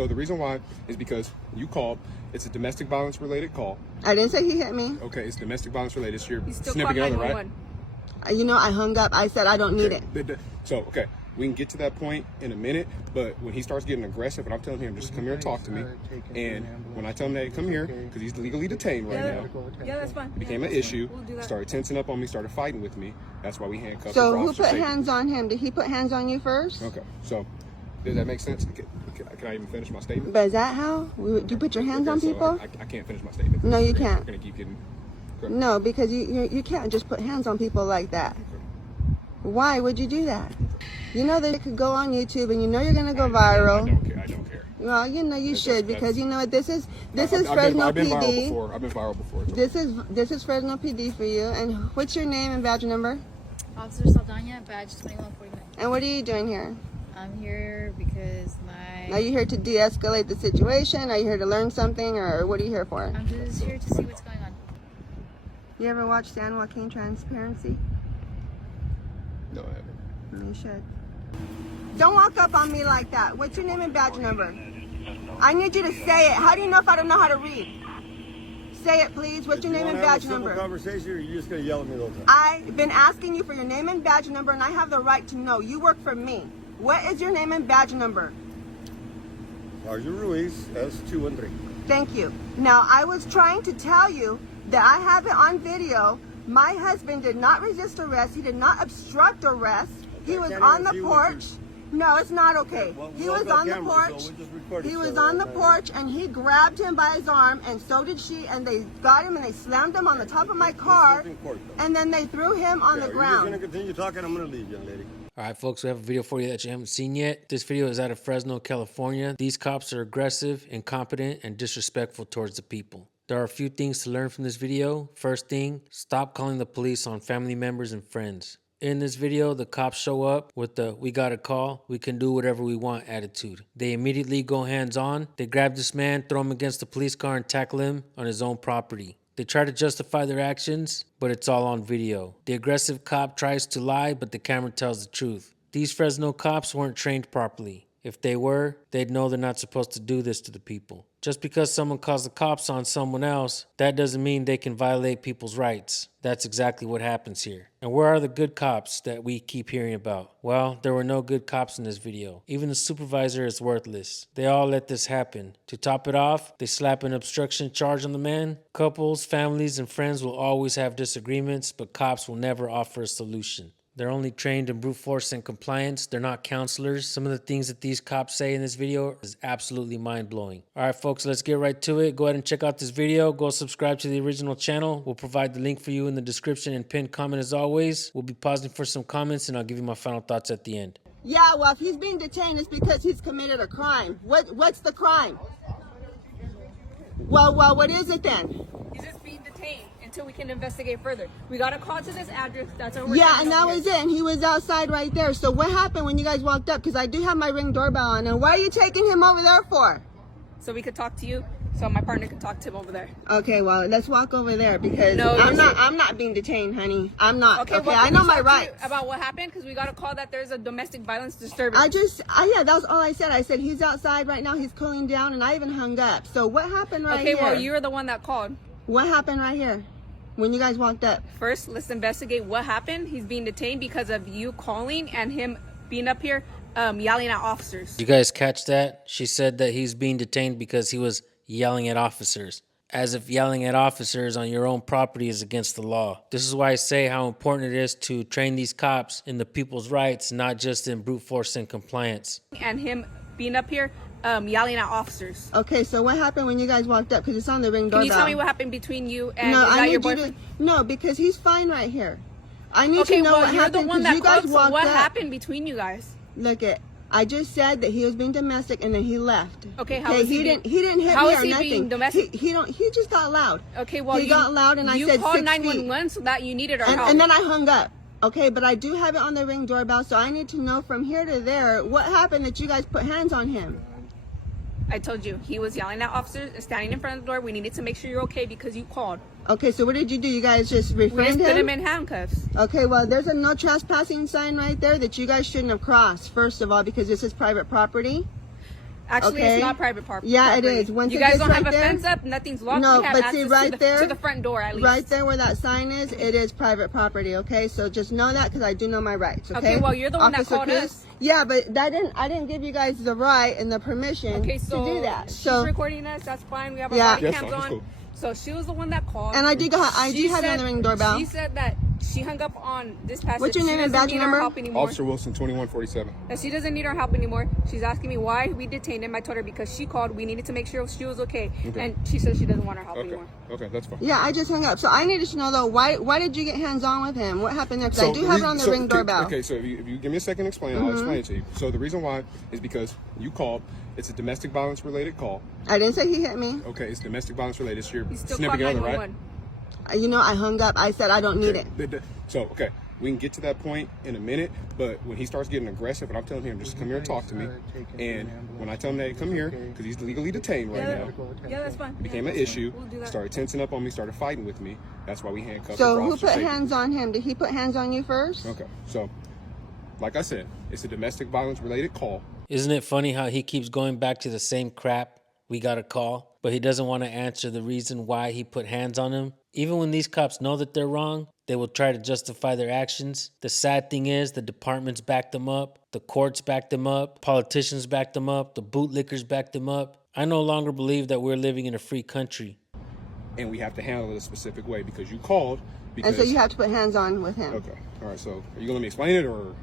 So the reason why is because you called. It's a domestic violence related call. I didn't say he hit me. Okay, it's domestic violence related. It's your still significant other, right? You know, I hung up. I said I don't need it. So, okay, we can get to that point in a minute, but when he starts getting aggressive and I'm telling him, just come here and talk to me, and when I tell him, hey, come here, because he's legally detained right now, Yeah, that's fine. it became an issue, started tensing up on me, started fighting with me. That's why we handcuffed him. So who put hands on him? Did he put hands on you first? Okay, so does that make sense? Can I even finish my statement? But is that how? Do you put your hands on people? So I can't finish my statement. No, you can't. I'm going to keep getting... No, because you can't just put hands on people like that. Why would you do that? You know that it could go on YouTube, and you know you're gonna go viral. I don't care. Well, you know you should, because you know what this is. This is Fresno I've been PD. Viral before. I've been viral before. This is Fresno PD for you. And what's your name and badge number? Officer Saldana, badge 2149. And what are you doing here? I'm here because Are you here to de-escalate the situation? Are you here to learn something, or what are you here for? I'm just here to see what's going on. You ever watch San Joaquin Transparency? No, I haven't. You should. Don't walk up on me like that. What's your name and badge number? I need you to say it. How do you know if I don't know how to read? Say it, please. What's your name and badge number? Conversation, or you're just gonna yell at me the whole time? I've been asking you for your name and badge number, and I have the right to know. You work for me. What is your name and badge number? Sergeant Ruiz, S213. Thank you. Now, I was trying to tell you that I have it on video. My husband did not resist arrest. He did not obstruct arrest. He was on the porch. No, it's not okay. He was on the porch. He was on the porch, and he grabbed him by his arm, and so did she, and they got him and they slammed him on the top of my car, and then they threw him on the ground. You're gonna continue talking, I'm gonna leave, young lady. Alright folks, we have a video for you that you haven't seen yet. This video is out of Fresno, California. These cops are aggressive, incompetent, and disrespectful towards the people. There are a few things to learn from this video. First thing, stop calling the police on family members and friends. In this video, the cops show up with the "we got a call, we can do whatever we want" attitude. They immediately go hands on. They grab this man, throw him against the police car, and tackle him on his own property. They try to justify their actions, but it's all on video. The aggressive cop tries to lie, but the camera tells the truth. These Fresno cops weren't trained properly. If they were, they'd know they're not supposed to do this to the people. Just because someone calls the cops on someone else, that doesn't mean they can violate people's rights. That's exactly what happens here. And where are the good cops that we keep hearing about? Well, there were no good cops in this video. Even the supervisor is worthless. They all let this happen. To top it off, they slap an obstruction charge on the man. Couples, families, and friends will always have disagreements, but cops will never offer a solution. They're only trained in brute force and compliance. They're not counselors. Some of the things that these cops say in this video is absolutely mind-blowing. All right, folks, let's get right to it. Go ahead and check out this video. Go subscribe to the original channel. We'll provide the link for you in the description and pinned comment as always. We'll be pausing for some comments, and I'll give you my final thoughts at the end. Yeah, well, if he's being detained, it's because he's committed a crime. What's the crime? Well, what is it then? He's just being detained until we can investigate further. We got a call to this address. That's our Yeah, and that was it. And he was outside right there. So what happened when you guys walked up? Because I do have my Ring doorbell on. And why are you taking him over there for? So we could talk to you. So my partner can talk to him over there. Okay, well, let's walk over there because No, I'm not being detained, honey. I'm not. Okay, well, I know my rights. About what happened, because we got a call that there's a domestic violence disturbance. Yeah, that was all I said. I said he's outside right now. He's cooling down, and I even hung up. So what happened right here? Okay, well, you were the one that called. What happened right here when you guys walked up? First, let's investigate what happened. He's being detained because of you calling and him being up here yelling at officers. You guys catch that? She said that he's being detained because he was yelling at officers. As if yelling at officers on your own property is against the law. This is why I say how important it is to train these cops in the people's rights, not just in brute force and compliance. And him being up here yelling at officers. Okay, so what happened when you guys walked up? Because it's on the Ring doorbell. Can you tell me what happened between you and your boyfriend? No, because he's fine right here. I need to know what you're happened the one because that you guys called, walked so what up. happened between you guys? Look it. I just said that he was being domestic and then he left. Okay, how is he didn't hit me or how is he nothing. Being domestic? He just got loud. Okay, well he got loud and I said 6 feet. You called 911 so that you needed our help. And then I hung up. Okay, but I do have it on the Ring doorbell, so I need to know from here to there what happened that you guys put hands on him. I told you, he was yelling at officers and standing in front of the door. We needed to make sure you're okay because you called. Okay, so what did you do? You guys just refrained him? We just put him in handcuffs. Okay, well, there's a no trespassing sign right there that you guys shouldn't have crossed, first of all, because this is private property. Actually, okay? it's not private property. Yeah, it is. Once you it guys gets don't right have a there, fence up, nothing's locked. no, we have but access see right to the front door at least. Right there where that sign is, it is private property, okay? So just know that because I do know my rights, okay? Okay, well, you're the one that Officer called Cruz? us. Yeah, but I didn't give you guys the right and the permission Okay, so to do that. she's So recording us. That's fine. We have our Yeah. body Yes, cams that's on. cool. So she was the one that called. and I do have She you on the ring doorbell. She said that she hung up on dispatch. What's your that name she and doesn't badge need our number? help anymore. Officer Wilson, 2147. That she doesn't need our help anymore. She's asking me why we detained him. I told her because she called. We needed to make sure she was okay. Okay. And she says she doesn't want our help Okay. anymore. Okay, that's fine. Yeah, I just hung up. So I needed to know though, why did you get hands on with him? What happened there? Because I do have it on the ring doorbell. Okay, so if you give me a second to explain, I'll explain it to you. So the reason why is because you called. It's a domestic violence related call. I didn't say he hit me. Okay, it's domestic violence related. It's your You still called significant other, right? 911. You know, I hung up. I said I don't need it. So, okay, we can get to that point in a minute, but when he starts getting aggressive, and I'm telling him, just come here and talk to me, and when I tell him that he come here, because he's legally detained right now, Yeah, that's fine. it became an issue, started tensing up on me, started fighting with me. That's why we handcuffed him. So for who officer put safety. hands on him? Did he put hands on you first? Okay, so, like I said, it's a domestic violence related call. Isn't it funny how he keeps going back to the same crap? We got a call, but he doesn't want to answer the reason why he put hands on him. Even when these cops know that they're wrong, they will try to justify their actions. The sad thing is the departments back them up, the courts back them up, politicians back them up, the bootlickers back them up. I no longer believe that we're living in a free country. And we have to handle it a specific way because you called. Because, And so you have to put hands on with him. Okay, all right, so are you going to let me explain it or?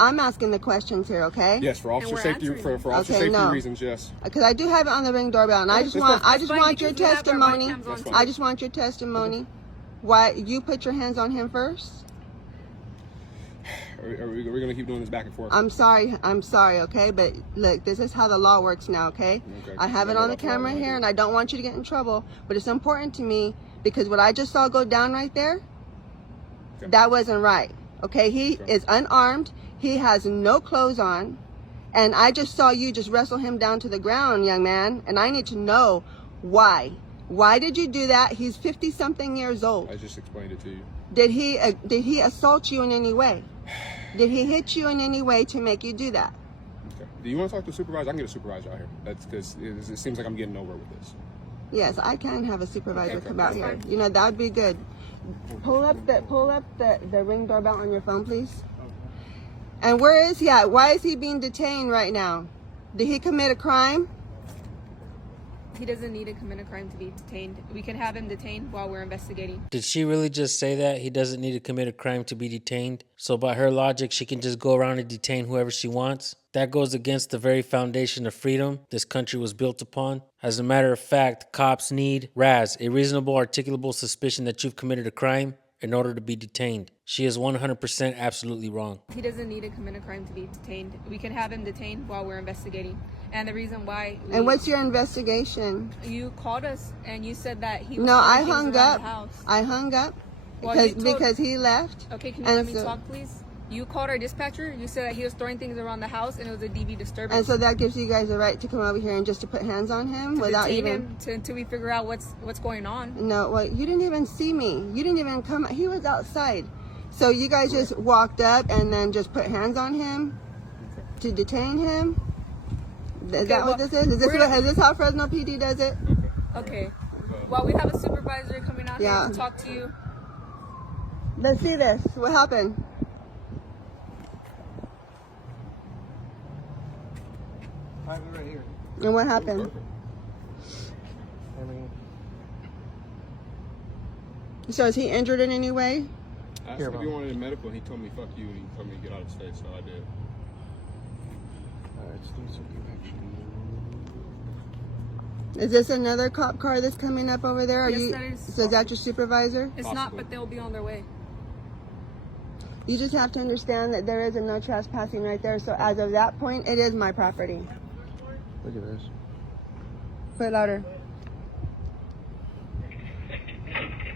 I'm asking the questions here, okay? Yes, for officer we're safety, answering for officer Okay, safety no. reasons, yes. Because I do have it on the ring doorbell, and I just want fine your because we have our body testimony. cams on That's too. fine. I just want your testimony. Why you put your hands on him first? Are we going to keep doing this back and forth? I'm sorry, okay? But look, this is how the law works now, okay? Okay. I have it on the camera here, and I don't want you to get in trouble, but it's important to me because what I just saw go down right there, Okay. that wasn't right, okay? He is unarmed. He has no clothes on, and I just saw you just wrestle him down to the ground, young man, and I need to know why. Why did you do that? He's 50-something years old. I just explained it to you. Did he assault you in any way? Did he hit you in any way to make you do that? Okay. Do you want to talk to a supervisor? I can get a supervisor out here. That's because it seems like I'm getting nowhere with this. Yes, I can have a supervisor Okay, come out that's here. fine. You know, that would be good. Pull up the ring doorbell on your phone, please. And where is he at? Why is he being detained right now? Did he commit a crime? He doesn't need to commit a crime to be detained. We can have him detained while we're investigating. Did she really just say that? He doesn't need to commit a crime to be detained? So by her logic, she can just go around and detain whoever she wants? That goes against the very foundation of freedom this country was built upon. As a matter of fact, cops need RAS, a reasonable articulable suspicion that you've committed a crime, in order to be detained. She is 100% absolutely wrong. He doesn't need to commit a crime to be detained. We can have him detained while we're investigating. And the reason why... And what's your investigation? You called us and you said that he was No, I throwing things hung around the up. house. I hung up Well, you because he left. Okay, can you And let me so- talk, please? You called our dispatcher. You said that he was throwing things around the house and it was a DV disturbance. And so that gives you guys the right to come over here and just to put hands on him to without detain even... him until we figure out what's going on. No, well, you didn't even see me. You didn't even come. He was outside. So you guys just walked up and then just put hands on him to detain him? Is that what this is? Is this how Fresno PD does it? Okay. Well, we have a supervisor coming out Yeah. here to talk to you. Let's see this. What happened? Right here. And what happened? I mean, So is he injured in any way? I asked Here, him if Mom. he wanted a medical, and he told me, fuck you, and he told me to get out of the state, so I did. it's doing something actually. Is this another cop car that's coming up over there? Are Yes, you, that is. So is that your supervisor? It's not, Possibly. but they'll be on their way. You just have to understand that there is a no trespassing right there. So as of that point, it is my property. Look at this. Put it louder.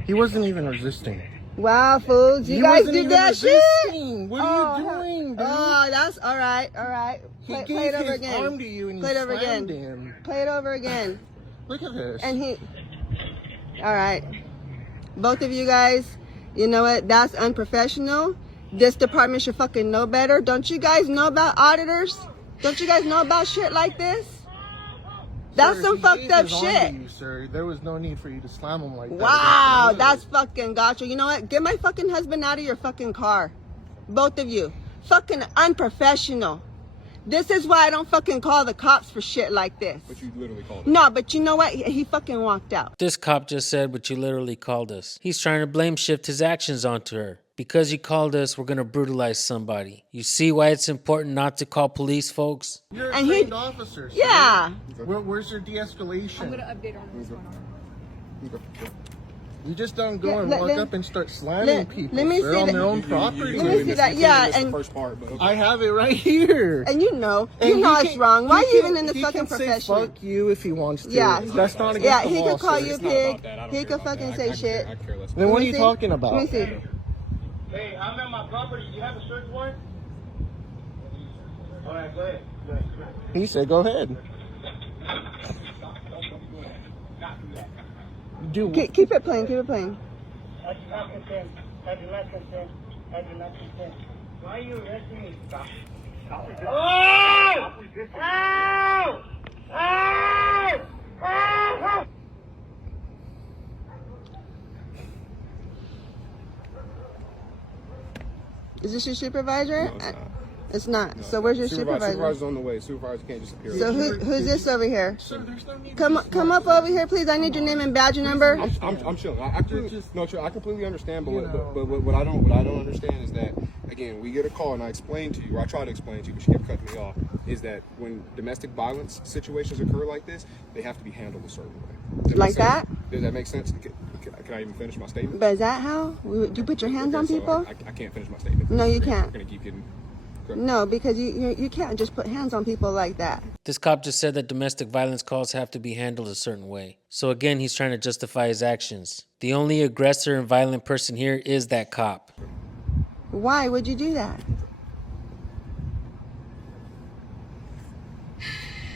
He wasn't even resisting. Wow, fools. You He guys wasn't did even that shit? resisting. What are you doing, dude? Oh, that's all right. All right. He Play gave it over his again. arm to you and Play you it over slammed again. him. Play it over again. Look at this. And he... All right. Both of you guys, you know what? That's unprofessional. This department should fucking know better. Don't you guys know about auditors? Don't you guys know about shit like this? That's Sir, some he fucked gave up his arm shit. to you, sir. There was no need for you to slam him like that. Wow, that's fucking gotcha. You know what? Get my fucking husband out of your fucking car. Both of you. Fucking unprofessional. This is why I don't fucking call the cops for shit like this. But you literally called us. No, but you know what? He fucking walked out. This cop just said, but you literally called us. He's trying to blame shift his actions onto her. Because you called us, we're gonna brutalize somebody. You see why it's important not to call police, folks? You're a And trained officer, sir. Yeah. Where's your de-escalation? I'm gonna update on what's going on. You just don't go Yeah, and walk up and start slamming people. let me They're see on that. their own property. Let me see that. Yeah, That's the and first part, but okay. I have it right here. and you know And he it's can- wrong. Why he are you can- even in the he fucking can say profession? fuck you if he wants to. Yeah. That's not against Yeah, the he law, could call sir. you It's not pig. about that. I don't He care could about fucking that. say I shit. care less. Then what are Let me you see. talking about? Let me see. Hey, I'm at my property. Do you have a search warrant? All right, go ahead. He said, go ahead. Keep it playing. Keep it playing. I do not consent. I do not consent. I do not consent. Why are you arresting me? Stop. Oh! Ow! Ow! Ow! Is this your supervisor? No, it's not. It's not. So where's your supervisor? Supervisor's on the way. Supervisor can't just appear. So who's this over here? Sir, there's no need Come up over here, please. I need your name and badge number. I'm chilling. I completely understand, but what I don't understand is that, again, we get a call and I explain to you, or I try to explain to you, but she kept cutting me off, is that when domestic violence situations occur like this, they have to be handled a certain way. Does Like that? Does that make sense? Can I even finish my statement? But is that how? Do you put your hands on Okay, so people? I can't finish my statement. No, you We're can't. gonna keep getting. No, because you can't just put hands on people like that. This cop just said that domestic violence calls have to be handled a certain way. So again, he's trying to justify his actions. The only aggressor and violent person here is that cop. Why would you do that?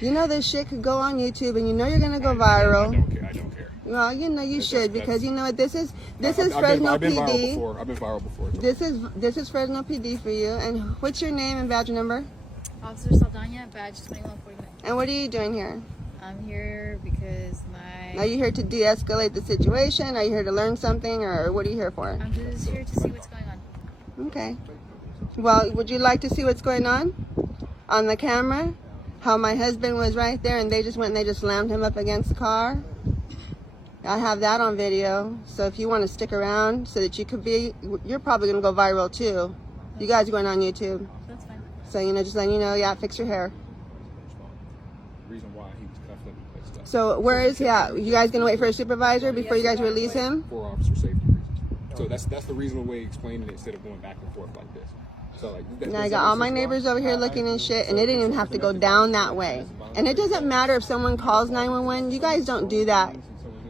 You know this shit could go on YouTube, and you know you're gonna go viral. I don't care. Well, you know you should, because you know what this is. This is I've Fresno been viral PD. before. I've been viral before. This is Fresno PD for you. And what's your name and badge number? Officer Saldana, badge 2149. And what are you doing here? I'm here because Are you here to de-escalate the situation? Are you here to learn something, or what are you here for? I'm just here to see what's going on. Okay. Well, would you like to see what's going on the camera? How my husband was right there, and they just went and they just slammed him up against the car. I have that on video. So if you want to stick around so that you could be, you're probably going to go viral too. You guys are going on YouTube. That's fine. So, just letting you know, yeah, fix your hair. Reason why he was cuffed and stuff. So where is he at? You guys going to wait for a supervisor before you guys release him? For officer safety reasons. So that's the reasonable way of explaining it instead of going back and forth like this. So like, Now I got all my neighbors over here looking and shit, and it didn't even have to go down that way. And it doesn't matter if someone calls 911. You guys don't do that.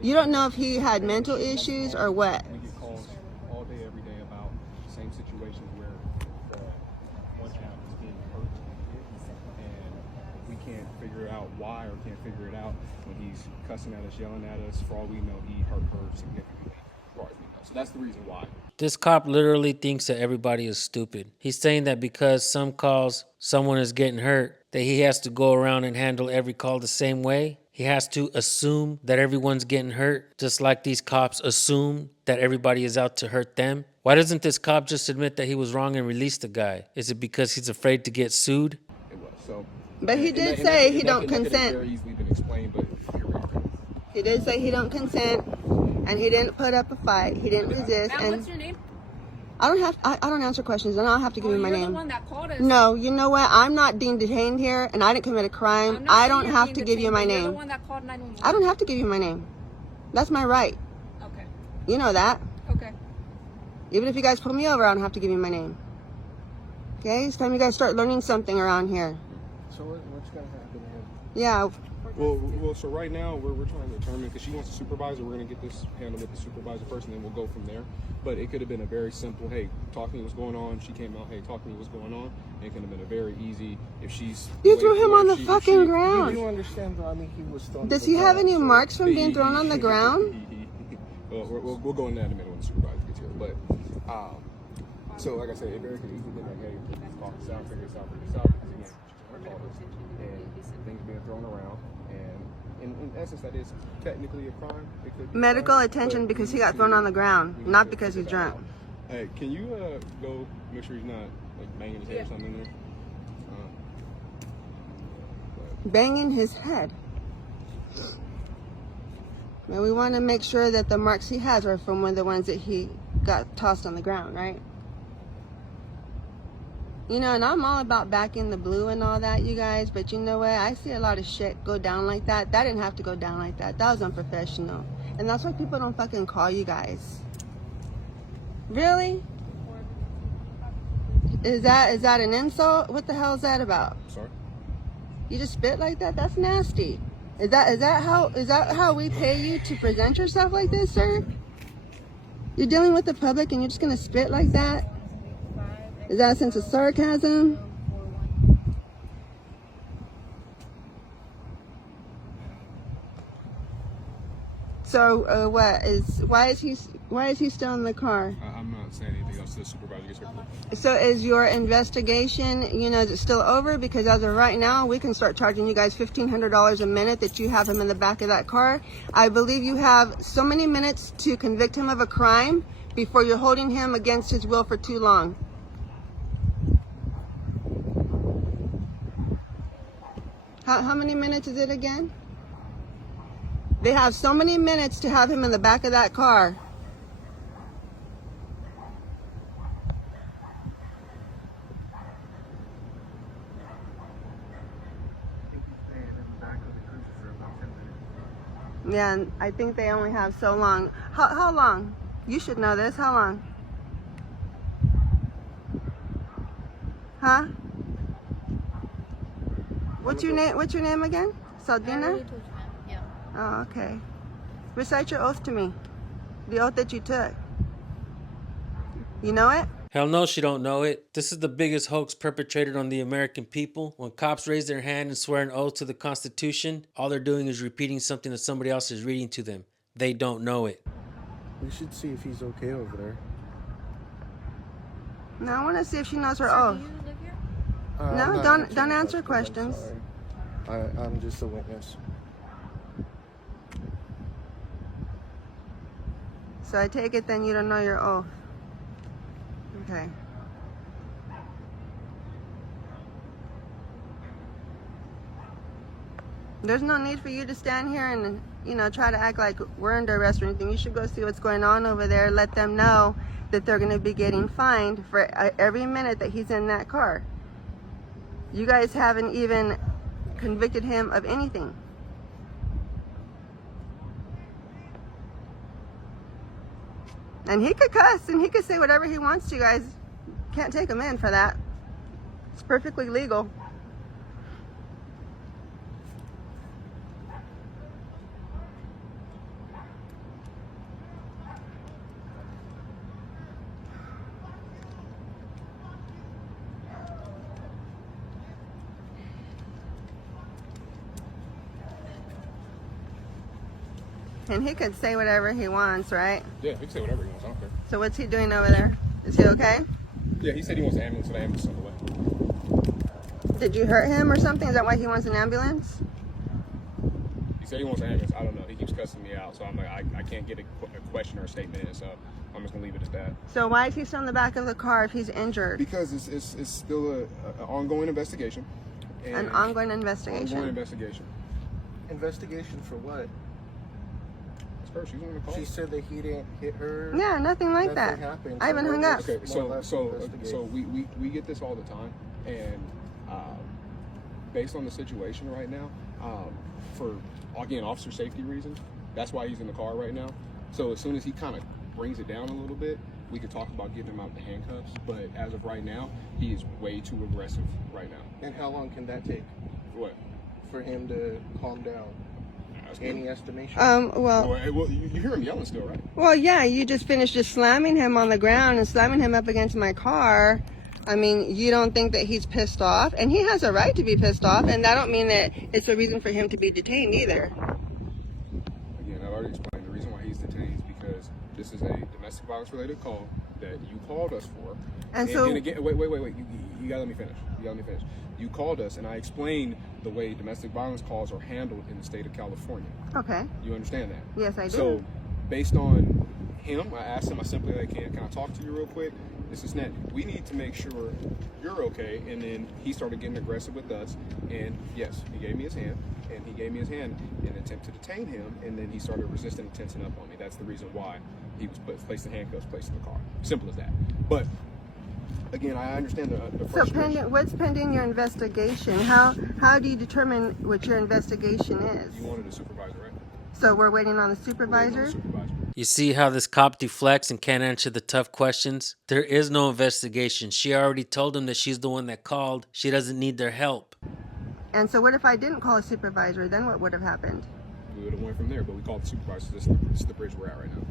You don't know if he had mental issues or what. We get calls all day, every day about the same situations where one child is being hurt, and we can't figure out why or can't figure it out when he's cussing at us, yelling at us. For all we know, he hurt her significantly. As far as we know. So that's the reason why. This cop literally thinks that everybody is stupid. He's saying that because some calls someone is getting hurt, that he has to go around and handle every call the same way. He has to assume that everyone's getting hurt, just like these cops assume that everybody is out to hurt them. Why doesn't this cop just admit that he was wrong and release the guy? Is it because he's afraid to get sued? It was. So. But he did say he don't consent. Very easily been explained, but here we are. He did say he don't consent, and he didn't put up a fight. He didn't resist. Ma'am, And what's your name? I don't answer questions, and I don't have to give you my You're name. the one that called us. No, you know what? I'm not being detained here, and I didn't commit a crime. I'm not I saying don't you're have being to give you detained, my but You're the name. one that called 911. I don't have to give you my name. That's my right. Okay. You know that. Okay. Even if you guys pull me over, I don't have to give you my name. Okay? It's time you guys start learning something around here. So what's going to happen here? Yeah. Well, so right now we're trying to determine, because she wants a supervisor, we're going to get this handled with the supervisor first, and then we'll go from there. But it could have been a very simple, hey, talk to me what's going on. She came out, hey, talk to me what's going on. And it could have been a very easy, if she's... You threw him on the fucking Do ground. you understand, Ronnie? He was thrown. Does he have any marks from being thrown on the ground? Well, we'll go into that in a minute when the supervisor gets here. But, so like I said, it very could easily been like, hey, talk this out, figure this out. Because again, she's called us, and things being thrown around. And essence, that is technically a crime. It could be Medical crime, attention but because we he need got to- thrown on the we ground, need not to because figure he's that drunk. out. Hey, can you go make sure he's not like banging his head or something in there? Banging his head. And we want to make sure that the marks he has are from one of the ones that he got tossed on the ground, right? You know, and I'm all about backing the blue and all that, you guys, but you know what? I see a lot of shit go down like that. That didn't have to go down like that. That was unprofessional. And that's why people don't fucking call you guys. Really? Is that an insult? What the hell is that about? Sorry? You just spit like that? That's nasty. Is that how we pay you to present yourself like this, sir? You're dealing with the public and you're just gonna spit like that? Is that a sense of sarcasm? So why is he still in the car? I'm not saying anything else to the supervisor. Gets report. So is your investigation, is it still over? Because as of right now, we can start charging you guys $1,500 a minute that you have him in the back of that car. I believe you have so many minutes to convict him of a crime before you're holding him against his will for too long. How many minutes is it again? They have so many minutes to have him in the back of that car. Yeah, and I think they only have so long. How long? You should know this. How long? Huh? What's your name again? I already Saldina? told you, ma'am. Yeah. Oh, okay. Recite your oath to me. The oath that you took. You know it? Hell no, she don't know it. This is the biggest hoax perpetrated on the American people. When cops raise their hand and swear an oath to the Constitution, all they're doing is repeating something that somebody else is reading to them. They don't know it. We should see if he's okay over there. No, I want to see if she knows her Sir, oath. do you live here? No, I'm not don't answering answer I'm questions. sorry. I'm just a witness. So I take it then you don't know your oath. Okay. There's no need for you to stand here and, try to act like we're under arrest or anything. You should go see what's going on over there. Let them know that they're going to be getting fined for every minute that he's in that car. You guys haven't even convicted him of anything. And he could cuss and he could say whatever he wants to, you guys. Can't take him in for that. It's perfectly legal. And he could say whatever he wants, right? Yeah, he can say whatever he wants. I don't care. So what's he doing over there? Is he okay? Yeah, he said he wants an ambulance, so the ambulance is on the way. Did you hurt him or something? Is that why he wants an ambulance? He said he wants an ambulance. I don't know. He keeps cussing me out, so I'm like, I can't get a question or a statement in, so I'm just gonna leave it as that. So why is he still in the back of the car if he's injured? Because it's still an ongoing investigation. An ongoing investigation. Ongoing investigation. Investigation for what? It's her. She's on the call. She said that he didn't hit her. Yeah, nothing like Nothing that. happened. I even So hung what up. was- Okay, more or less so investigate. we get this all the time, and based on the situation right now, for again officer safety reasons, that's why he's in the car right now. So as soon as he kind of brings it down a little bit, we could talk about getting him out the handcuffs. But as of right now, he is way too aggressive right now. And how long can that take What? for him to calm down? Any estimation? Well, You hear him yelling still, right? well, yeah, you just finished just slamming him on the ground and slamming him up against my car. I mean, you don't think that he's pissed off? And he has a right to be pissed off, and that don't mean that it's a reason for him to be detained either. Again, I've already explained the reason why he's detained is because this is a domestic violence related call. that you called us for. And so, and again, wait. You gotta let me finish. You called us, and I explained the way domestic violence calls are handled in the state of California. okay. You understand that? Yes, I do. So, based on him, I asked him, I simply like, can I talk to you real quick? This is net. We need to make sure you're okay. And then he started getting aggressive with us. And yes, he gave me his hand. And he gave me his hand in an attempt to detain him. And then he started resisting and tensing up on me. That's the reason why he was placed in handcuffs, placed in the car. Simple as that. But again, I understand the So frustration. what's pending your investigation? How do you determine what your investigation is? You wanted a supervisor, right? So we're waiting on the We're waiting on supervisor? the supervisor. You see how this cop deflects and can't answer the tough questions? There is no investigation. She already told him that she's the one that called. She doesn't need their help. And so what if I didn't call a supervisor? Then what would have happened? We would have went from there, but we called the supervisor. This is the bridge we're at right now.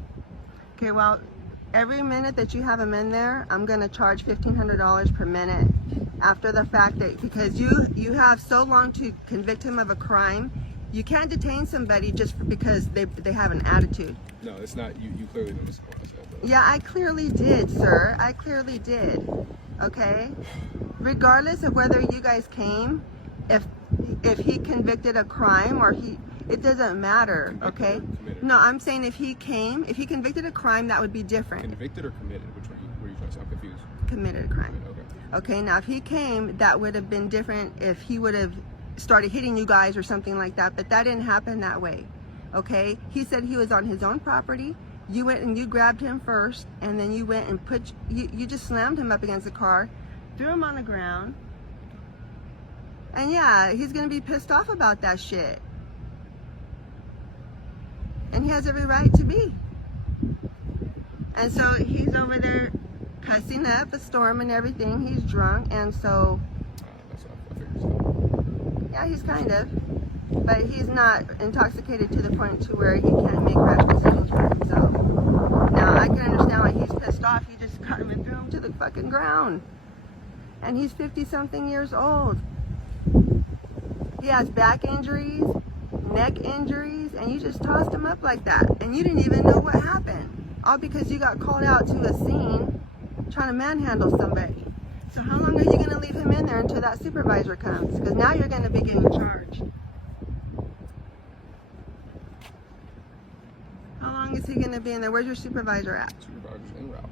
Okay, well, every minute that you have him in there, I'm going to charge $1,500 per minute after the fact that, because you have so long to convict him of a crime. You can't detain somebody just because they have an attitude. No, it's not. You clearly know this. Yeah, I clearly did, sir. I clearly did. Okay? Regardless of whether you guys came, if he convicted a crime or it doesn't matter, okay? No, I'm saying if he convicted a crime, that would be different. Convicted or committed? Which one were you trying to say? I'm confused. Committed a crime. Okay. Okay, now if he came, that would have been different if he would have started hitting you guys or something like that, but that didn't happen that way. Okay? He said he was on his own property. You went and you grabbed him first, and then you went and you just slammed him up against the car, threw him on the ground. And yeah, he's gonna be pissed off about that shit. And he has every right to be. And so he's over there cussing up a storm and everything. He's drunk, and so That's what I figured so. yeah, he's kind of, but he's not intoxicated to the point to where he can't make rash decisions for himself. Now I can understand why he's pissed off. He just cut him and threw him to the fucking ground, and he's 50-something years old. He has back injuries, neck injuries, and you just tossed him up like that, and you didn't even know what happened, all because you got called out to a scene trying to manhandle somebody. So how long are you going to leave him in there until that supervisor comes? Because now you're going to be getting charged. How long is he going to be in there? Where's your supervisor at? Supervisor's en route.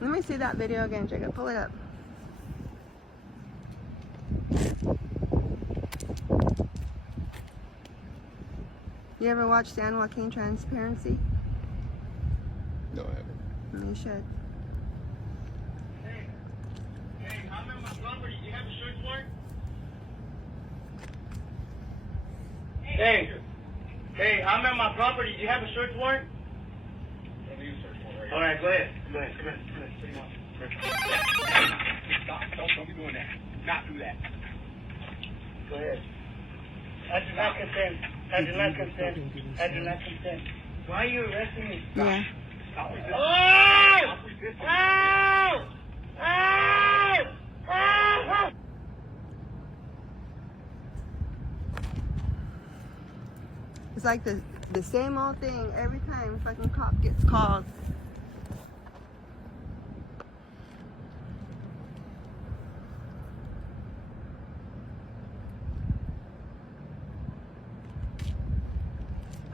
Let me see that video again, Jacob. Pull it up. You ever watch San Joaquin Transparency? No, I haven't. You should. Hey, I'm at my property. Do you have a search warrant? Hey, I'm at my property. Do you have a search warrant? All right, go ahead. Come in. Stop. Don't be doing that. Not do that. Go ahead. I do not consent. Why are you arresting me? Yeah. Stop resisting. Oh! Stop resisting. Oh! Oh! Oh! It's like the same old thing every time a fucking cop gets called.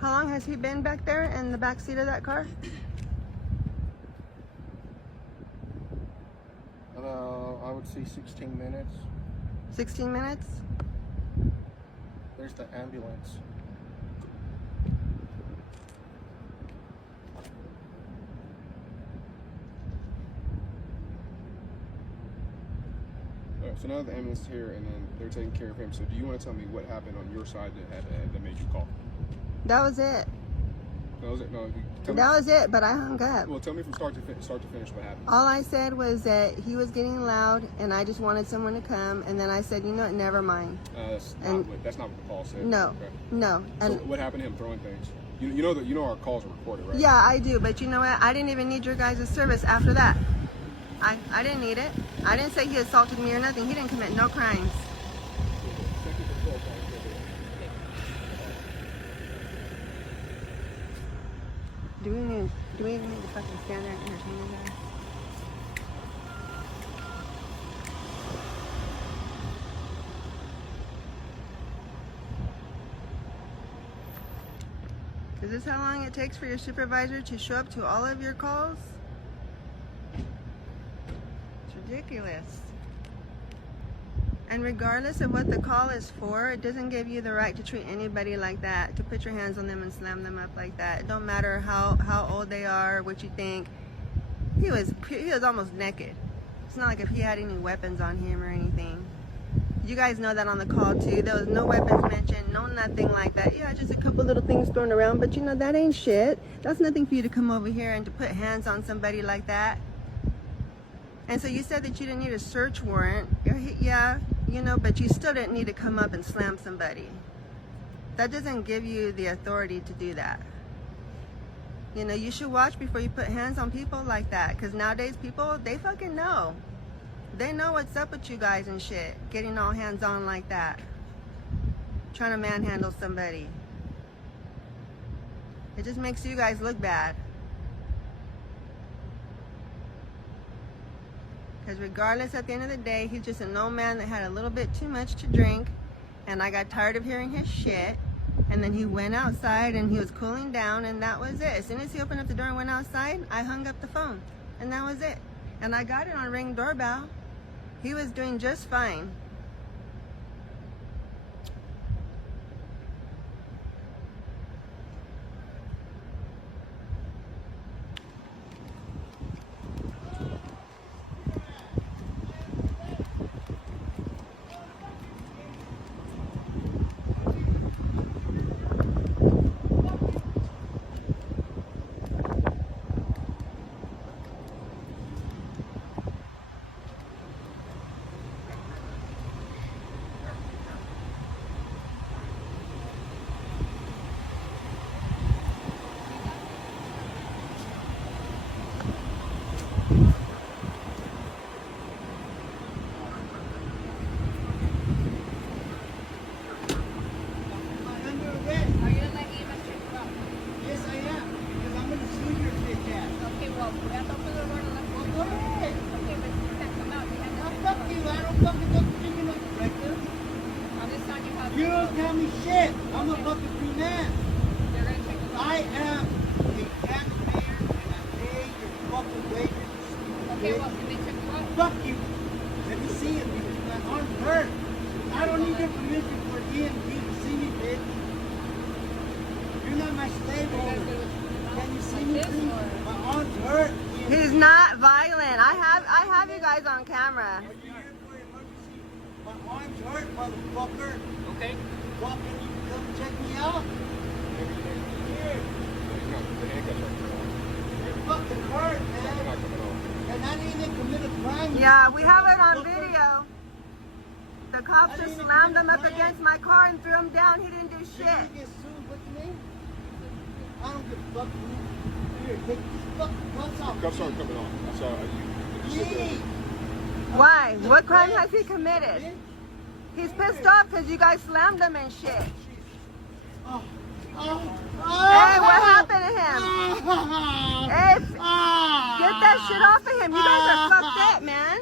How long has he been back there in the back seat of that car? I would say 16 minutes. 16 minutes? There's the ambulance. All right, so now the ambulance is here, and then they're taking care of him. So do you want to tell me what happened on your side that made you call? That was it. That was it? No, tell me. That was it, but I hung up. Well, tell me from start to finish what happened. All I said was that he was getting loud, and I just wanted someone to come, and then I said, you know what, never mind. That's And- not what the call said. No, Okay. no. So And what happened to him throwing things? You know our calls are recorded, right? yeah, I do, but you know what? I didn't even need your guys' service after that. I didn't need it. I didn't say he assaulted me or nothing. He didn't commit no crimes. Do we need to fucking stand there and entertain you guys? Is this how long it takes for your supervisor to show up to all of your calls? It's ridiculous. And regardless of what the call is for, it doesn't give you the right to treat anybody like that, to put your hands on them and slam them up like that. It don't matter how old they are, what you think. He was almost naked. It's not like if he had any weapons on him or anything. You guys know that on the call too. There was no weapons mentioned, no nothing like that. Yeah, just a couple little things thrown around, but you know, that ain't shit. That's nothing for you to come over here and to put hands on somebody like that. And so you said that you didn't need a search warrant. Yeah, you know, but you still didn't need to come up and slam somebody. That doesn't give you the authority to do that. You know, you should watch before you put hands on people like that, because nowadays people, they fucking know. They know what's up with you guys and shit. Getting all hands on like that. Trying to manhandle somebody. It just makes you guys look bad. Because regardless, at the end of the day, he's just an old man that had a little bit too much to drink. And I got tired of hearing his shit. And then he went outside and he was cooling down, and that was it. As soon as he opened up the door and went outside, I hung up the phone. And that was it. And I got it on Ring doorbell. He was doing just fine. He's not violent. I have you guys on camera. My arm's hurt, motherfucker. Okay. Well, can you come check me out? Here. The handcuffs are You're fucking hurt, man. And I didn't even commit a crime. Yeah, we have it on video. The cops just slammed him up against my car and threw him down. He didn't do shit. You're gonna get sued. What's your name? I don't give a fuck. Here, take these fucking cuffs off. Cuffs aren't coming on. I saw you sit there. Why? What crime has he committed? He's pissed off because you guys slammed him and shit. Hey, what happened to him? Hey, get that shit off of him. You guys are fucked up, man.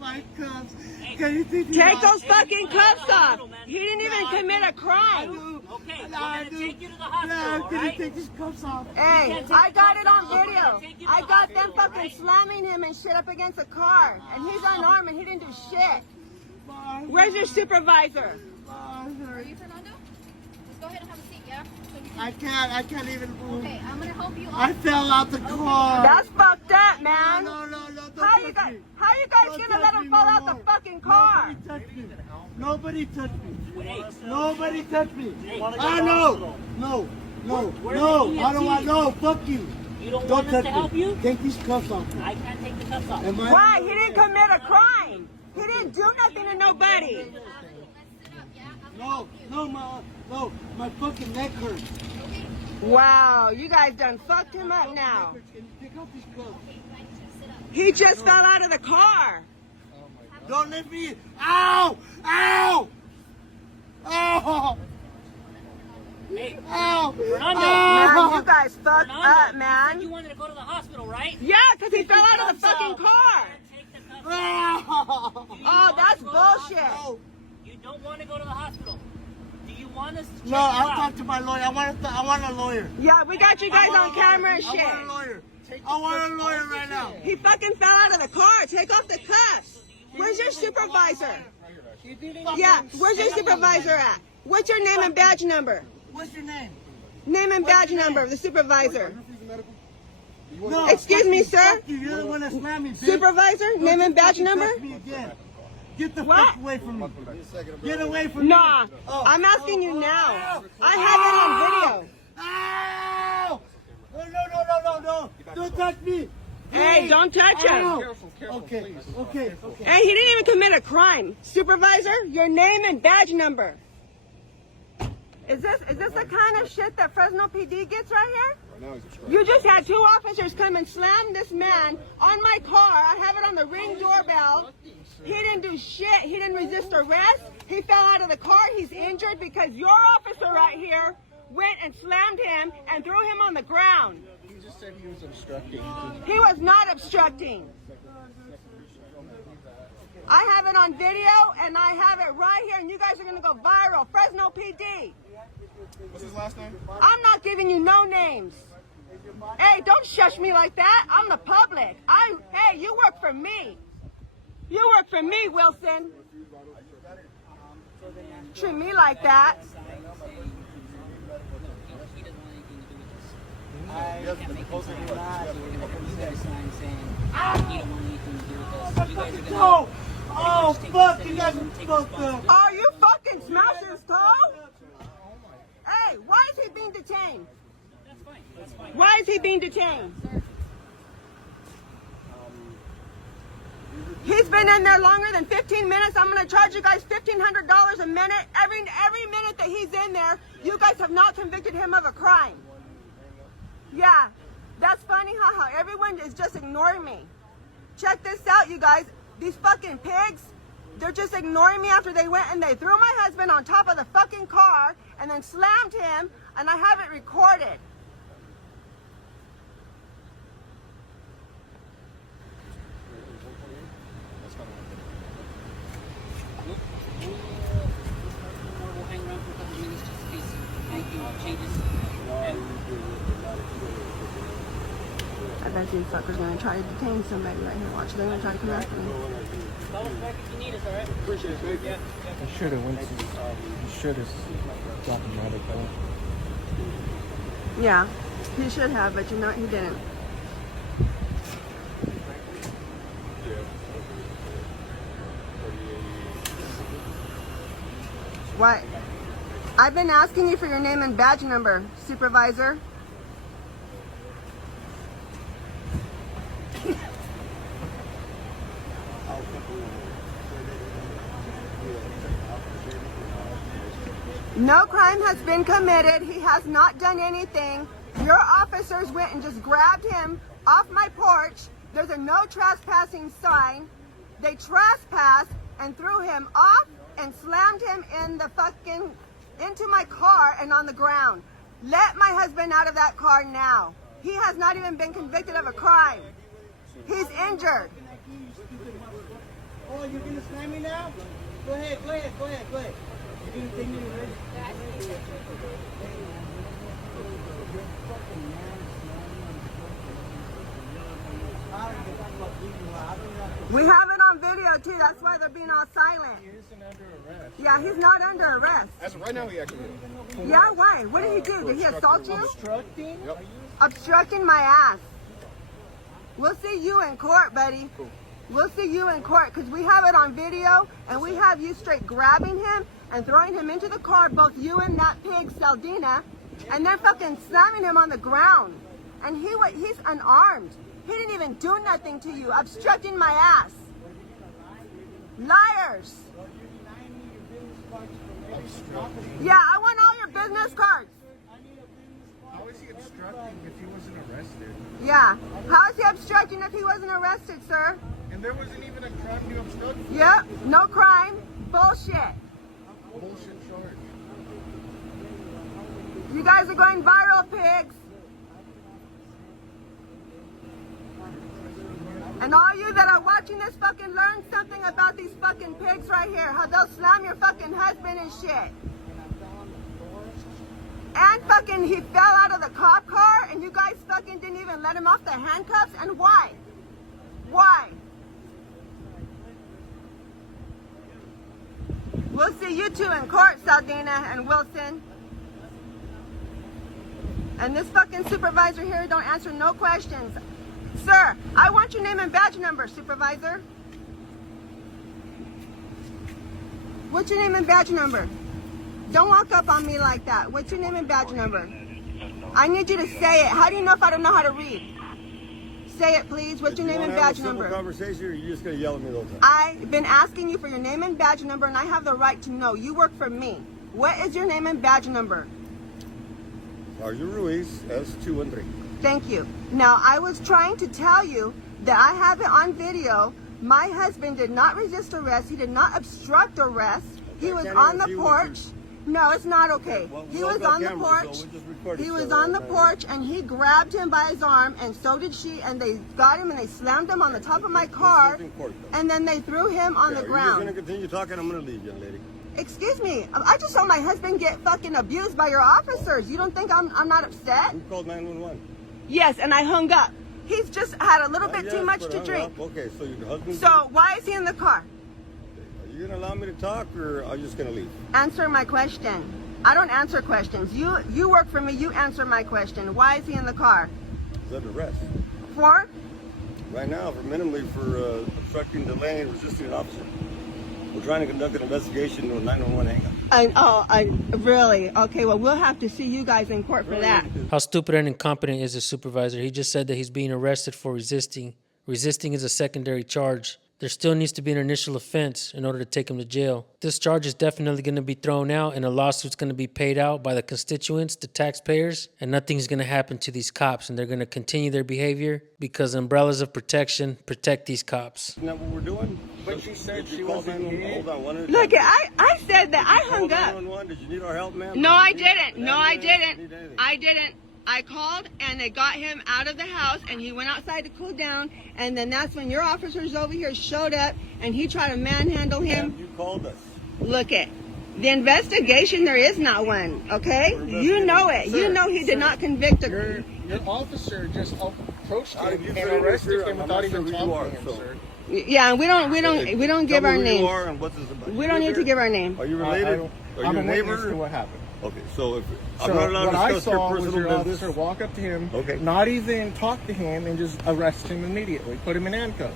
My cuffs. Take those fucking cuffs off. He didn't even commit a crime. Okay, we're gonna take you to the hospital, I'm gonna take these cuffs off. Hey, I got it on video. I got them fucking slamming him and shit up against a car. And he's unarmed and he didn't do shit. Where's your supervisor? Are you Fernando? Let's go ahead and have a seat, yeah? So we can... I can't even move. Okay, I'm gonna help you off. I fell out the car. That's fucked up, man. No, don't How you guys gonna let him fall out the fucking car? Nobody touched me. Nobody touched me. I know. No. I don't want. No, fuck you. You don't want us to help you? Take these cuffs off. I can't take the cuffs off. Why? He didn't commit a crime. He didn't do nothing to nobody. No, my fucking neck hurts. Wow, you guys done fucked him up now. Pick up these cuffs. He just fell out of the car. Don't let me. Ow! Ow! Ow! Hey, Ow! Fernando. Man, you guys fucked Fernando, up, you said man. you wanted to go to the hospital, right? Yeah, because he fell out of the fucking car. Take the cuffs Ow! off. Do you Oh, wanna that's go to the hospital? bullshit. You don't want to go to the hospital. Do you want us to check No, you I'll out? talk to my lawyer. I want a lawyer. Yeah, we got you guys on camera and I want a shit. lawyer. I want a lawyer right now. He fucking fell out of the car. Take off the cuffs. Where's your supervisor? Yeah, where's your supervisor at? What's your name and badge number? What's your name? Name and badge number of the supervisor. No. Excuse me, fuck sir? you. You're the one that slammed me, bitch. Supervisor, Don't name you and badge fucking number? touch me again. Get the What? fuck away from me. Get away from Nah, me. Oh. I'm asking you now. I have it on video. Ow! No. Don't touch me. Hey, don't touch him. Ow. Okay. Hey, he didn't even commit a crime. Supervisor, your name and badge number. Is this the kind of shit that Fresno PD gets right here? You just had 2 officers come and slam this man on my car. I have it on the Ring doorbell. He didn't do shit. He didn't resist arrest. He fell out of the car. He's injured because your officer right here went and slammed him and threw him on the ground. He just said he was obstructing. He was not obstructing. I have it on video and I have it right here and you guys are going to go viral. Fresno PD. What's his last name? I'm not giving you no names. Hey, don't shush me like that. I'm the public. Hey, you work for me. You work for me, Wilson. Treat me like that. No. Oh, fuck. You guys are fucked up. Oh, you fucking smashed his toe? Hey, why is he being detained? Why is he being detained? He's been in there longer than 15 minutes. I'm going to charge you guys $1,500 a minute. Every minute that he's in there, you guys have not convicted him of a crime. Yeah, that's funny, haha. Everyone is just ignoring me. Check this out, you guys. These fucking pigs, they're just ignoring me after they went and they threw my husband on top of the fucking car and then slammed him, and I have it recorded. We'll hang around for a couple minutes just in case anything changes. I bet you fuckers gonna try to detain somebody right here. Watch, they're gonna try to come after me. Call us back if you need us, all right? Appreciate it, baby. He should have went to. He should have dropped him out of the car. Yeah, he should have, but you know he didn't. What? I've been asking you for your name and badge number, supervisor. No crime has been committed. He has not done anything. Your officers went and just grabbed him off my porch. There's a no trespassing sign. They trespassed and threw him off and slammed him into my car and on the ground. Let my husband out of that car now. He has not even been convicted of a crime. He's injured. Oh, you're gonna slam me now? Go ahead. You're gonna take me to We have it on video too. That's why they're being all silent. He isn't under arrest. Yeah, he's not under arrest. As of right now, he actually is. Yeah, why? What did he do? Did he assault you? obstructing? Yep. Obstructing my ass. We'll see you in court, buddy. We'll see you in court because we have it on video and we have you straight grabbing him and throwing him into the car, both you and that pig, Saldina, and then fucking slamming him on the ground. And he's unarmed. He didn't even do nothing to you, obstructing my ass. Liars. Yeah, I want all your business cards. he obstructing if he wasn't arrested? Yeah. How is he obstructing if he wasn't arrested, sir? And there wasn't even a crime to obstruct. Yep. No crime. Bullshit. Bullshit charge. You guys are going viral, pigs. And all you that are watching this fucking learn something about these fucking pigs right here. How they'll slam your fucking husband and shit. And fucking he fell out of the cop car and you guys fucking didn't even let him off the handcuffs. And why? Why? We'll see you two in court, Saldana and Wilson. And this fucking supervisor here don't answer no questions. Sir, I want your name and badge number, supervisor. What's your name and badge number? Don't walk up on me like that. What's your name and badge number? I need you to say it. How do you know if I don't know how to read? Say it, please. What's your name and badge number? Conversation, or you're just gonna yell at me the whole time? I've been asking you for your name and badge number, and I have the right to know. You work for me. What is your name and badge number? Sergeant Ruiz, S213. Thank you. Now, I was trying to tell you that I have it on video. My husband did not resist arrest. He did not obstruct arrest. He was on the porch. No, it's not okay. He was on the porch. He was on the porch and he grabbed him by his arm, and so did she, and they got him and they slammed him on the top of my car, and then they threw him on the ground. You're going to continue talking, I'm going to leave, young lady. Excuse me, I just saw my husband get fucking abused by your officers. You don't think I'm not upset? Who called 911? Yes, and I hung up. He's just had a little bit too much to drink. Okay, so your husband... So why is he in the car? Are you going to allow me to talk, or are you just going to leave? Answer my question. I don't answer questions. You work for me, you answer my question. Why is he in the car? He's under arrest. For? Right now, minimally for obstructing, delaying, resisting an officer. We're trying to conduct an investigation on 911 hang-up. Really? Okay, well, we'll have to see you guys in court for that. How stupid and incompetent is the supervisor? He just said that he's being arrested for resisting. Resisting is a secondary charge. There still needs to be an initial offense in order to take him to jail. This charge is definitely going to be thrown out, and a lawsuit's going to be paid out by the constituents, the taxpayers, and nothing's going to happen to these cops, and they're going to continue their behavior because umbrellas of protection protect these cops. Isn't that what we're doing? But she said she wasn't here. Hold on, one at a Look, time. I said that. I hung up. 911, did you need our help, ma'am? No, I didn't. No, I Need didn't. anything? I didn't. I called and they got him out of the house and he went outside to cool down, and then that's when your officers over here showed up and he tried to manhandle him. Ma'am, you called us. Look it. The investigation, there is not one, okay? You know it. You know he did not convict Your officer just approached How did him you and fit in arrested here? him I'm without not even sure who you talking to are, him, so- sir. Yeah, we don't give our Tell me who you names. are and what's this about. We don't need to give our name. Are you related? Are I'm you a a witness neighbor? to what happened. Okay, so if So I'm not allowed what to I discuss your saw was personal your business. officer walk up to him, Okay. not even talk to him, and just arrest him immediately, put him in handcuffs.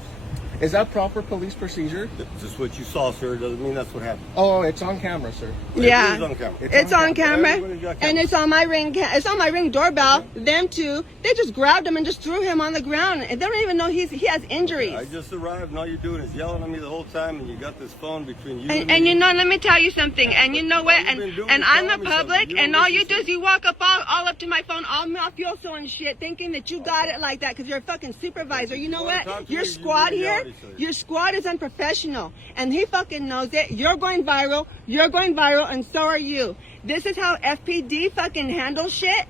Is that proper police procedure? Just what you saw, sir, doesn't mean that's what happened. Oh, it's on camera, sir. Yeah, It is on camera. it's on camera, Everybody's got and cameras. it's on my ring. It's on my ring doorbell. Them two, they just grabbed him and just threw him on the ground, and they don't even know he has injuries. I just arrived, and all you're doing is yelling at me the whole time, and you got this phone between you And me. you know, let me tell you something. And you know what? All you've been doing And is I'm the telling me something. public, You don't and all you listen do to is you walk up all up to my phone, all mafioso and shit, thinking that you got it like that because you're a fucking supervisor. You know You wanna talk what? to Your me, you squad really yell here, at each other. your squad is unprofessional, and he fucking knows it. You're going viral. You're going viral, and so are you. This is how FPD fucking handles shit.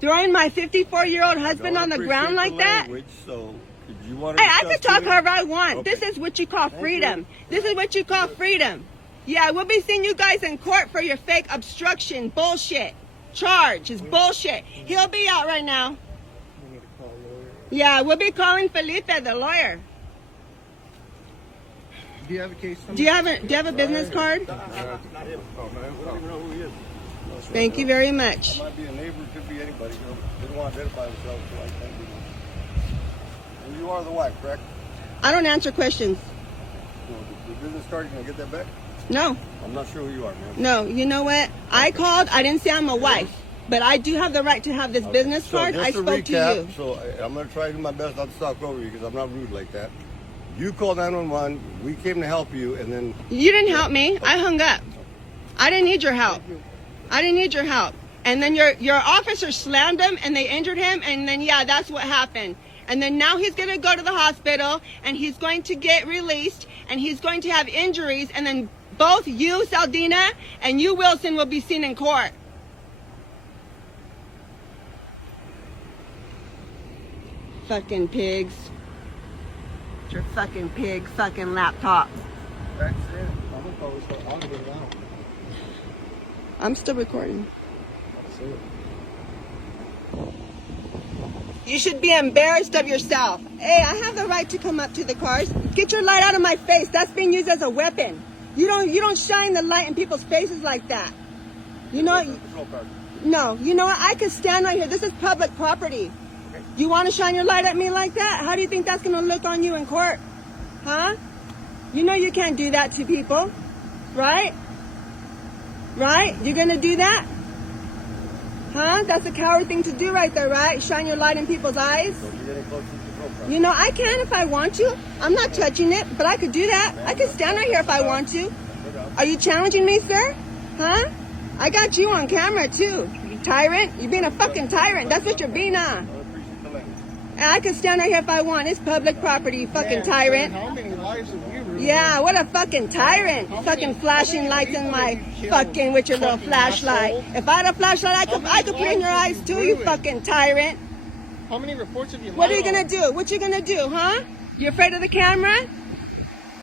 Throwing my 54-year-old husband Don't on the appreciate ground like that. language, so if you want to Hey, I can discuss talk to me- however I want. Okay. This is what you call Thank freedom. you. This is what you call freedom. Yeah, we'll be seeing you guys in court for your fake obstruction bullshit. Charge is bullshit. He'll be out right now. We need to call a lawyer. Yeah, we'll be calling Felipe, the lawyer. Do you have a case number? Do you have a business card? Not him. Oh, no, I don't even know who he is. Thank you very much. Might be a neighbor, could be anybody. You know, they don't want to identify themselves, so I can't do that. And you are the wife, correct? I don't answer questions. So the business card, you gonna get that back? No, I'm not sure who you are, man. no. You know what? I called. I didn't say I'm a wife, but I do have the right to have this business So card. just I to spoke recap, to you. So I'm going to try to do my best not to talk over you because I'm not rude like that. You called 911. We came to help you, and then You didn't help me. I hung up. I didn't need your help. I didn't need your help. And then your officer slammed him and they injured him, and then yeah, that's what happened. And then now he's going to go to the hospital and he's going to get released and he's going to have injuries, and then both you, Saldina, and you, Wilson, will be seen in court. Fucking pigs. It's your fucking pig fucking laptop. That's it. I'm gonna probably start auditing now. I'm still recording. That's it. You should be embarrassed of yourself. Hey, I have the right to come up to the cars. Get your light out of my face. That's being used as a weapon. You don't shine the light in people's faces like that. You know? No. You know what? I could stand right here. This is public property. Okay. You want to shine your light at me like that? How do you think that's going to look on you in court? Huh? You know you can't do that to people. Right? Right? You're going to do that? Huh? That's a coward thing to do right there, right? Shine your light in people's eyes. You know, I can if I want to. I'm not touching it, but I could do that. I could stand right here if I want to. Are you challenging me, sir? Huh? I got you on camera, too. You tyrant. You're being a fucking tyrant. That's what you're being, huh? And I could stand right here if I want. It's public property, you fucking tyrant. How many lives have you ruined? Yeah, what a fucking tyrant. Fucking flashing lights in my fucking with your little flashlight. If I had a flashlight, I could put in your eyes too, you fucking tyrant. How many reports have you lied What are you gonna do? What you gonna do, huh? You afraid of the camera?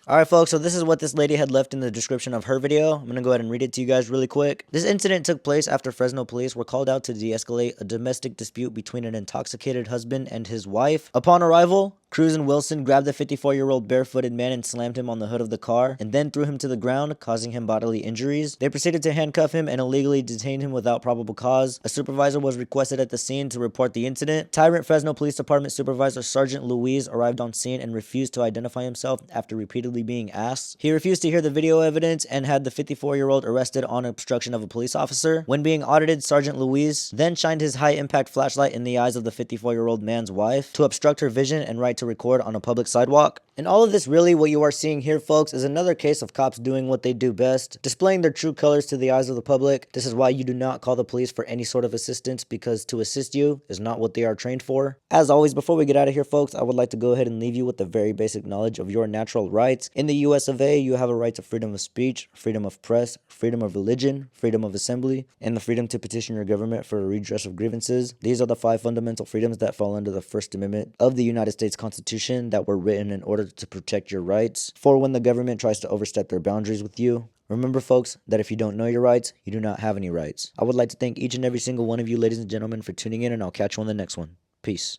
Alright folks, so this is what this lady had left in the description of her video. I'm going to go ahead and read it to you guys really quick. This incident took place after Fresno police were called out to de-escalate a domestic dispute between an intoxicated husband and his wife. Upon arrival, Cruz and Wilson grabbed the 54-year-old barefooted man and slammed him on the hood of the car, and then threw him to the ground, causing him bodily injuries. They proceeded to handcuff him and illegally detain him without probable cause. A supervisor was requested at the scene to report the incident. Tyrant Fresno Police Department Supervisor Sergeant Louise arrived on scene and refused to identify himself after repeatedly being asked. He refused to hear the video evidence and had the 54-year-old arrested on obstruction of a police officer. When being audited, Sergeant Louise then shined his high-impact flashlight in the eyes of the 54-year-old man's wife to obstruct her vision and right to record on a public sidewalk. And all of this, really what you are seeing here, folks, is another case of cops doing what they do best, displaying their true colors to the eyes of the public. This is why you do not call the police for any sort of assistance, because to assist you is not what they are trained for. As always, before we get out of here, folks, I would like to go ahead and leave you with the very basic knowledge of your natural rights. In the US of A, you have a right to freedom of speech, freedom of press, freedom of religion, freedom of assembly, and the freedom to petition your government for a redress of grievances. These are the 5 fundamental freedoms that fall under the First Amendment of the United States Constitution that were written in order to protect your rights for when the government tries to overstep their boundaries with you. Remember, folks, that if you don't know your rights, you do not have any rights. I would like to thank each and every single one of you, ladies and gentlemen, for tuning in, and I'll catch you on the next one. Peace.